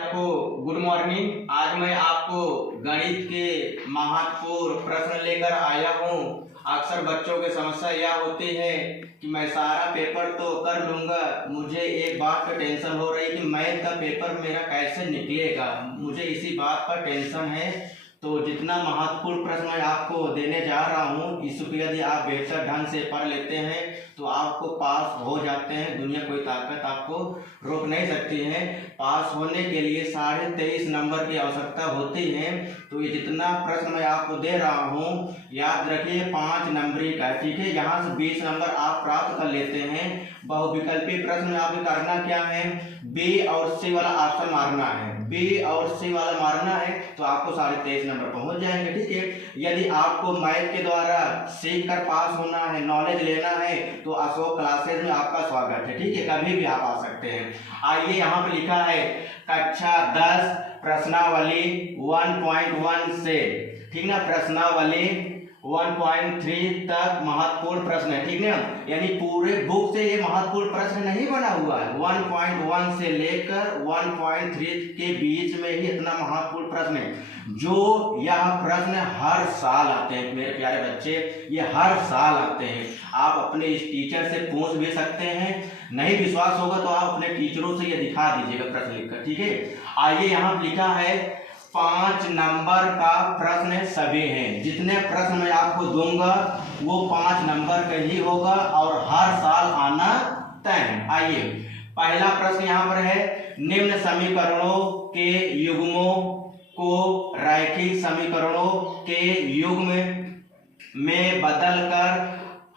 आपको good morning. आज मैं आपको गणित के महत्वपूर्ण प्रश्न लेकर आया हूँ। अक्सर बच्चों की समस्या यह होती है कि मैं सारा पेपर तो कर लूँगा, मुझे एक बात का टेंशन हो रही है कि मैथ का पेपर मेरा कैसे निकलेगा, मुझे इसी बात का टेंशन है। तो जितना महत्वपूर्ण प्रश्न मैं आपको देने जा रहा हूँ, इसको यदि आप बेहतर ढंग से पढ़ लेते हैं तो आपको पास हो जाते हैं। दुनिया कोई ताकत आपको रोक नहीं सकती है। पास होने के लिए 23.5 नंबर की आवश्यकता होती है। तो ये जितना प्रश्न मैं आपको दे रहा हूँ, याद रखिए 5 नंबरी का, ठीक है। यहाँ से 20 नंबर आप प्राप्त कर लेते हैं। बहुविकल्पी प्रश्न में आपको करना क्या है, बी और सी वाला ऑप्शन मारना है। बी और सी वाला मारना है तो आपको 23.5 नंबर पहुंच जाएंगे, ठीक है। यदि आपको मैथ के द्वारा सीख कर पास होना है, नॉलेज लेना है, तो अशोक क्लासेज में आपका स्वागत है, ठीक है। कभी भी आप आ सकते हैं। आइए, यहाँ पे लिखा है कक्षा 10 प्रश्नावली 1.1 से, ठीक ना, प्रश्नावली 1.3 तक महत्वपूर्ण प्रश्न है, ठीक ना। यानी पूरे बुक से ये महत्वपूर्ण प्रश्न नहीं बना हुआ है। 1.1 से लेकर 1.3 के बीच में ही इतना महत्वपूर्ण प्रश्न है। जो यह प्रश्न हर साल आते हैं मेरे प्यारे बच्चे, ये हर साल आते हैं। आप अपने इस टीचर से पूछ भी सकते हैं, नहीं विश्वास होगा तो आप अपने टीचरों से ये दिखा दीजिएगा प्रश्न लिखकर, ठीक है। आइए, यहाँ लिखा है 5 नंबर का प्रश्न सभी हैं। जितने प्रश्न मैं आपको दूंगा वो 5 नंबर का ही होगा और हर साल आना तय है। आइए, पहला प्रश्न यहाँ पर है, निम्न समीकरणों के युग्मों को रैखिक समीकरणों के युग्म में बदलकर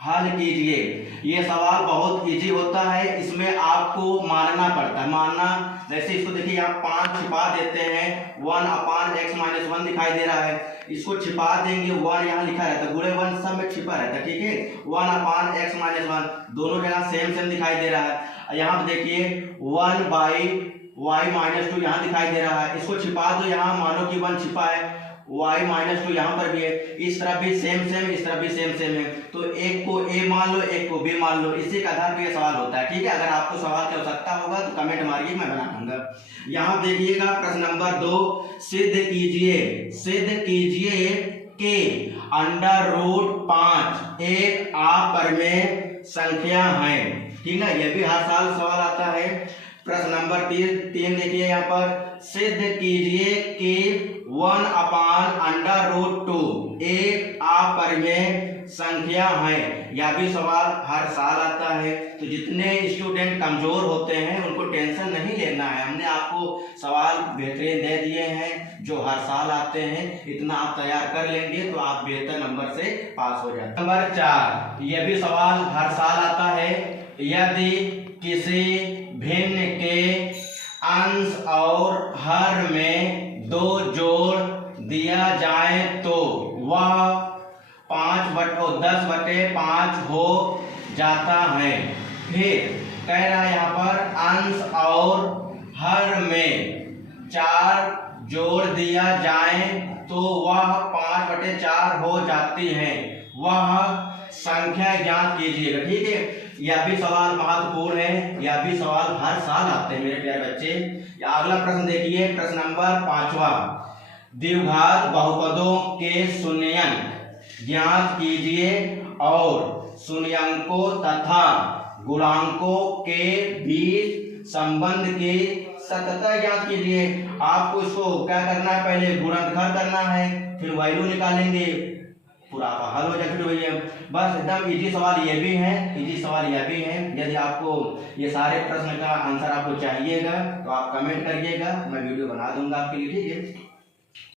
हल कीजिए। ये सवाल बहुत इजी होता है, इसमें आपको मानना पड़ता है। मानना जैसे इसको देखिए, यहाँ 5 छिपा देते हैं, 1/x-1 दिखाई दे रहा है, इसको छिपा देंगे, 1 यहाँ लिखा रहता है, गुणे 1 सब में छिपा रहता है, ठीक है। 1/x-1 दोनों जगह सेम यहाँ दे रहा है। यहाँ पे देखिए 1/y-2 यहाँ दिखाई दे रहा है, इसको छिपा दो, यहाँ मानो कि 1 छिपा है, y-2 यहाँ पर भी है, इस तरफ भी सेम, इस तरफ भी सेम है। तो एक को a मान लो, एक को b मान लो, इसी के आधार पर यह सवाल होता है, ठीक है। अगर आपको सवाल की आवश्यकता होगा तो कमेंट मारिए, मैं बना दूंगा। यहाँ देखिएगा प्रश्न नंबर 2, सिद्ध कीजिए कि √5 एक अपरिमेय संख्या है, ठीक ना। यह भी हर साल सवाल आता है। प्रश्न नंबर 3 देखिए, यहाँ पर सिद्ध कीजिए कि 1/√2 एक अपरिमेय संख्या है। यह भी सवाल हर साल आता है। तो जितने स्टूडेंट कमजोर होते हैं उनको टेंशन नहीं लेना है, हमने आपको सवाल बेहतरीन दे दिए हैं जो हर साल आते हैं। इतना आप तैयार कर लेंगे तो आप बेहतर नंबर से पास हो जाते। नंबर 4, यह भी सवाल हर साल आता है, यदि किसी भिन्न के अंश और हर में 2 जोड़ दिया जाए तो वह 10/5 हो जाता है। फिर कह रहा है यहाँ पर अंश और हर में 4 जोड़ दिया जाए तो वह 5/4 हो जाती है। वह संख्या ज्ञात कीजिएगा, ठीक है। यह भी सवाल महत्वपूर्ण है, यह भी सवाल हर साल आते हैं मेरे प्यारे बच्चे। अगला प्रश्न देखिए, प्रश्न नंबर 5वां, द्विघात बहुपदों के शून्यन ज्ञात कीजिए और शून्यंकों तथा गुणांकों के बीच संबंध की सतत ज्ञात कीजिए। आपको इसको क्या करना है, पहले गुणनखंड करना है, फिर वैल्यू निकालेंगे, पूरा हल हो जाएगा भैया। बस एकदम इजी सवाल ये भी है, इजी सवाल यह भी है। यदि आपको ये सारे प्रश्न का आंसर आपको चाहिएगा तो आप कमेंट करिएगा, मैं वीडियो बना दूंगा आपके लिए, ठीक है।